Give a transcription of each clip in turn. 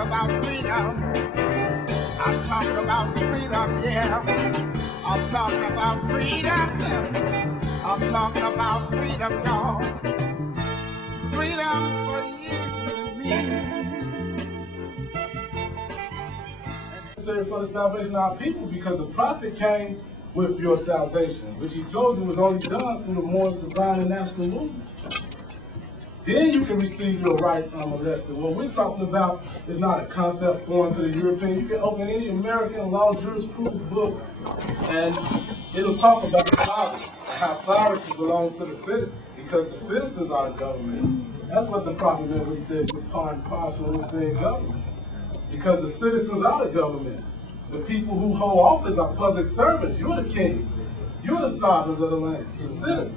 about freedom. I'm talking about freedom, yeah. I'm talking about freedom. I'm talking about freedom, y'all. Freedom for you and me. Necessary for the salvation of our people, because the prophet came with your salvation, which he told you was only done through the Moorish divine and national movement. Then you can receive your rights unmolested. What we're talking about is not a concept foreign to the European. You can open any American law jurisprudence book and it'll talk about sovereignty, how sovereignty belongs to the citizens, because the citizens are the government. That's what the prophet meant when he said, part and parcel of the same government. Because the citizens are the government. The people who hold office are public servants. You're the kings. You're the sovereigns of the land, the citizens.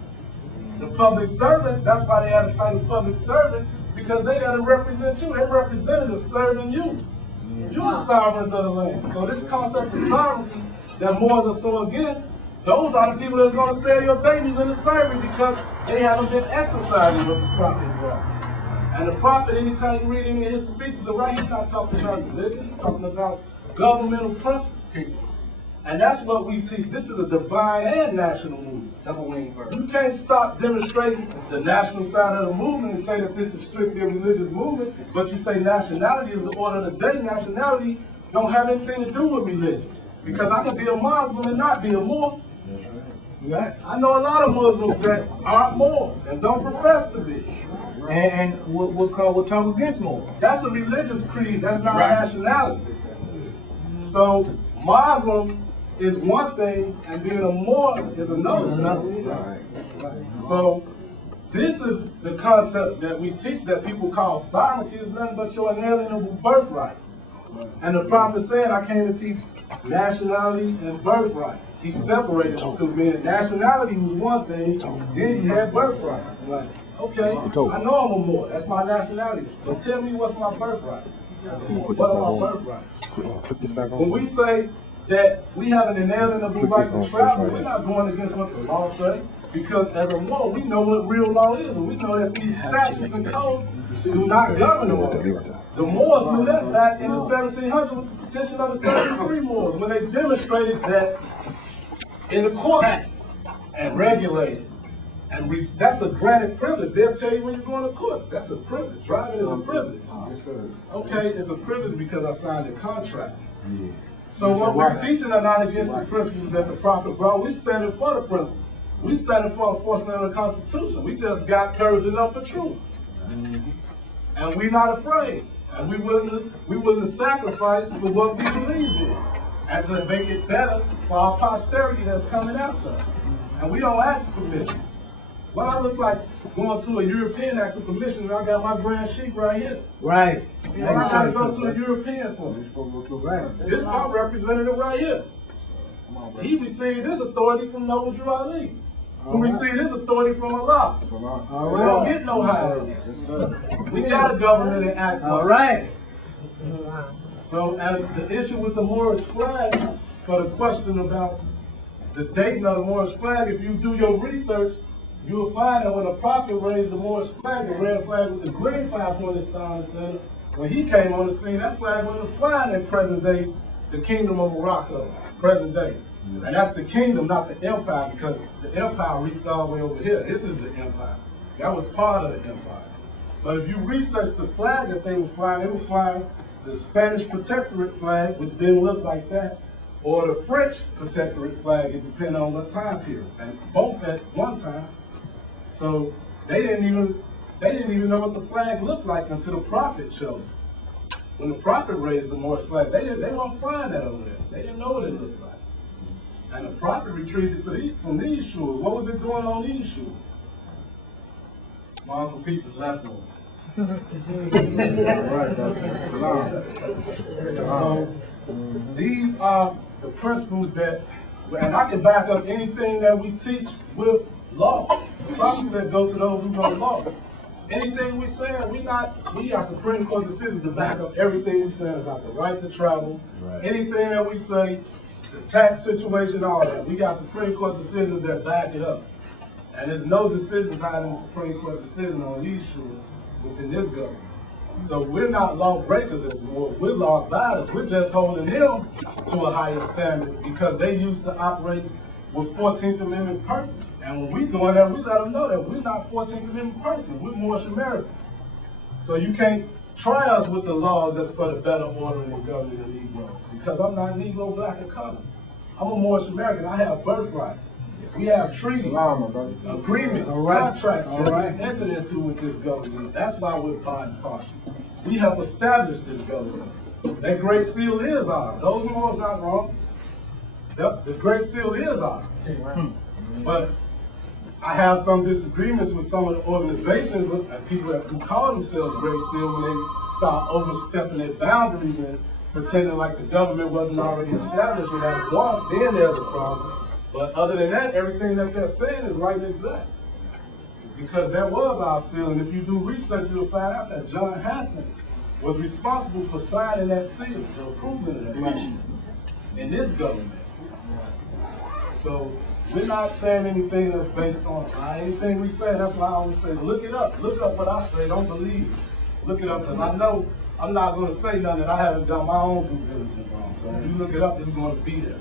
The public servants, that's why they have the title public servant, because they got to represent you. They're representatives serving you. You're the sovereigns of the land. So this concept of sovereignty that Moors are so against, those are the people that's going to sell your babies into slavery because they haven't been exercising what the prophet brought. And the prophet, anytime you read any of his speeches, he's not talking about religion, he's talking about governmental principles. And that's what we teach. This is a divine and national movement. Double wing bird. You can't stop demonstrating the national side of the movement and say that this is strictly a religious movement, but you say nationality is the order of the day. Nationality don't have anything to do with religion. Because I can be a Muslim and not be a Moor. Right. I know a lot of Muslims that aren't Moors and don't profess to be. And we'll talk against Moors. That's a religious creed. That's not a nationality. So Muslim is one thing, and being a Moor is another thing. Right. So this is the concepts that we teach that people call sovereignty is nothing but your inalienable birthrights. And the prophet said, I came to teach nationality and birthrights. He separated the two, meaning nationality was one thing, then you had birthright. Right. Okay, I know I'm a Moor, that's my nationality. But tell me what's my birthright? What are my birthright? When we say that we have an inalienable right to travel, we're not going against what the law says, because as a Moor, we know what real law is, and we know that these statutes and codes do not govern the law. The Moors knew that back in the 1700s with the petition of the 73 Moors, when they demonstrated that in the court acts and regulated. And that's a granted privilege. They'll tell you when you're going to court. That's a privilege. Driving is a privilege. Okay, it's a privilege because I signed a contract. So what we're teaching are not against the principles that the prophet brought. We're standing for the principles. We're standing for enforcement of the Constitution. We just got courage enough for truth. And we're not afraid. And we're willing to sacrifice for what we believe in. And to make it better for our posterity that's coming after us. And we don't ask permission. What I look like going to a European asking permission, and I got my grand sheep right here. Right. What I got to go to a European for? This is my representative right here. He received this authority from Noble Drew Ali, who received this authority from Allah. We don't get no higher. We got a government and act. All right. So, and the issue with the Moorish flag, for the question about the dating of the Moorish flag, if you do your research, you'll find that when the prophet raised the Moorish flag, the red flag with the green 5-pointed star in the center, when he came on the scene, that flag wasn't flying in present day, the kingdom of Morocco, present day. And that's the kingdom, not the empire, because the empire reached all the way over here. This is the empire. That was part of the empire. But if you research the flag that they were flying the Spanish protectorate flag, which didn't look like that, or the French protectorate flag, it depended on what time period. And both at one time. So they didn't even know what the flag looked like until the prophet showed them. When the prophet raised the Moorish flag, they weren't flying that over there. They didn't know what it looked like. And the prophet retrieved it from these shoes. What was it doing on these shoes? My Uncle Peter's left one. So these are the principles that, and I can back up anything that we teach with law. The prophet said, go to those who know law. Anything we say, we got Supreme Court decisions to back up everything we say about the right to travel. Right. Anything that we say, the tax situation, all that. We got Supreme Court decisions that back it up. And there's no decisions hiding in Supreme Court decision on these issues within this government. So we're not lawbreakers anymore. We're law abiders. We're just holding them to a higher standard because they used to operate with 14th Amendment persons. And when we go in there, we let them know that we're not 14th Amendment persons. We're Moorish American. So you can't try us with the laws that's for the better ordering and governing the Negro. Because I'm not Negro, black, or colored. I'm a Moorish American. I have birthrights. We have treaties, agreements, contracts that we entered into with this government. That's why we're bipartisan. We have established this government. That Great Seal is ours. Those Moors not wrong. The Great Seal is ours. But I have some disagreements with some of the organizations and people who call themselves Great Seal when they start overstepping their boundaries and pretending like the government wasn't already established and that it was, then there's a problem. But other than that, everything that they're saying is right and exact. Because that was our seal, and if you do research, you'll find out that John Hassan was responsible for signing that seal, the approval of that seal, in this government. So we're not saying anything that's based on anything we say. That's why I always say, look it up. Look up what I say. Don't believe it. Look it up, because I know I'm not going to say nothing that I haven't done my own due diligence on. So when you look it up, it's going to be there.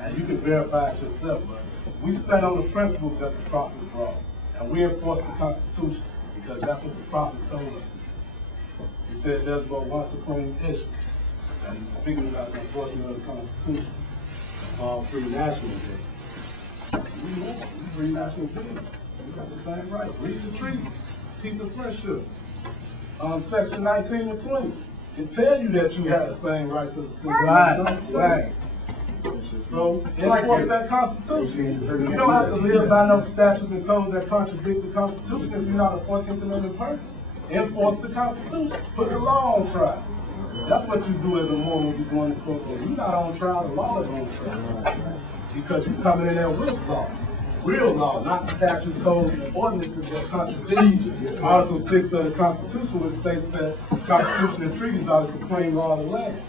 And you can verify it yourself. But we stand on the principles that the prophet brought. And we enforce the Constitution, because that's what the prophet told us. He said there's but one supreme issue. And he's speaking about the enforcement of the Constitution called Free National Day. We want free national day. We got the same rights. Read the treaty. Peace of friendship. Section 19 and 20. It tell you that you have the same rights as a citizen of the United States. So enforce that Constitution. You don't have to live by no statutes and codes that contradict the Constitution if you're not a 14th Amendment person. Enforce the Constitution. Put the law on trial. That's what you do as a Moor when you're going to court. You're not on trial, the law is on trial. Because you're coming in there with law. Real law, not statute, codes, and ordinances that contradict Article 6 of the Constitution, which states that Constitution and treaties are the supreme law of the land.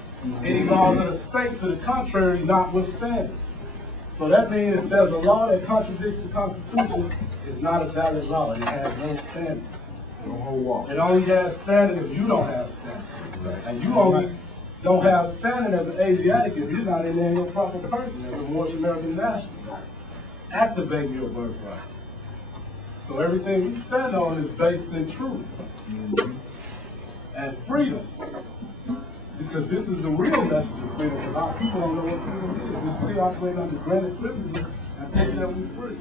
Any laws of the state to the contrary notwithstanding. So that means if there's a law that contradicts the Constitution, it's not a valid law, and it has no standing. It only has standing if you don't have standing. And you only don't have standing as an Asiatic if you're not in there your proper person, as a Moorish American National. Activating your birthright. So everything we stand on is based in truth and freedom. Because this is the real message of freedom, because our people don't know what freedom is. We still operate under granted privileges and think that we're free.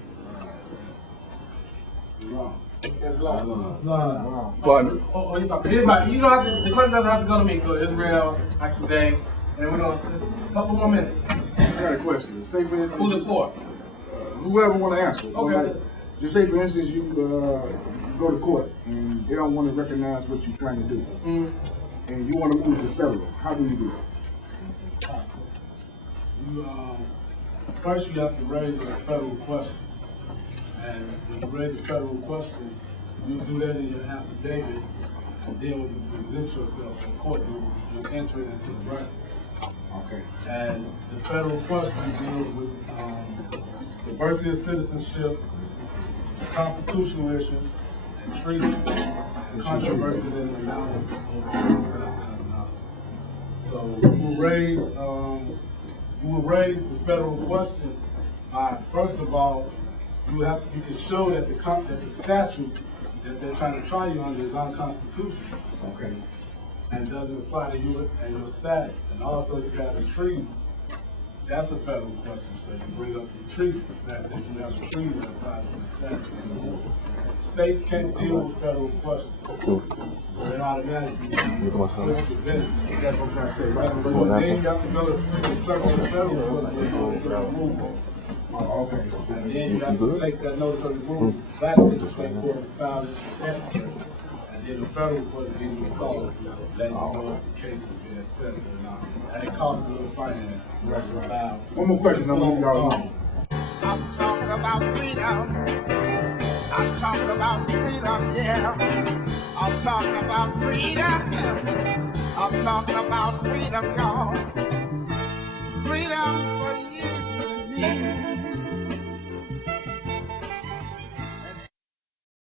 Wrong. It's law. You don't have to, the question doesn't have to go to me, go to Israel, actual day, and we're going to, a couple more minutes. I got a question. Say for instance, Who's it for? whoever want to answer. Okay. Just say for instance, you go to court and they don't want to recognize what you're trying to do. And you want to move to federal. How do you do it? First you have to raise a federal question. And when you raise a federal question, you do that in your affidavit, and then when you present yourself in court, you enter it into the record. Okay. And the federal question deals with diversity of citizenship, constitutional issues, and treaties, and controversies in the amount of over $7,000. So you will raise the federal question by, first of all, you can show that the statute that they're trying to try you under is unconstitutional. Okay. And doesn't apply to you and your status. And also you have a treaty. That's a federal question. So you bring up the treaty, that you have a treaty that applies to the status. States can't deal with federal questions. So they automatically prevent it. That's what I'm trying to say. Right? Then you have to go to the federal court. Okay. And then you have to take that notice of removal back to the state court and file it. And then the federal court will give you a call, letting you know if the case has been accepted or not. And it costs a little finance. One more question, I'm moving y'all along. I'm talking about freedom. I'm talking about freedom, yeah. I'm talking about freedom. I'm talking about freedom, y'all. Freedom for you and me.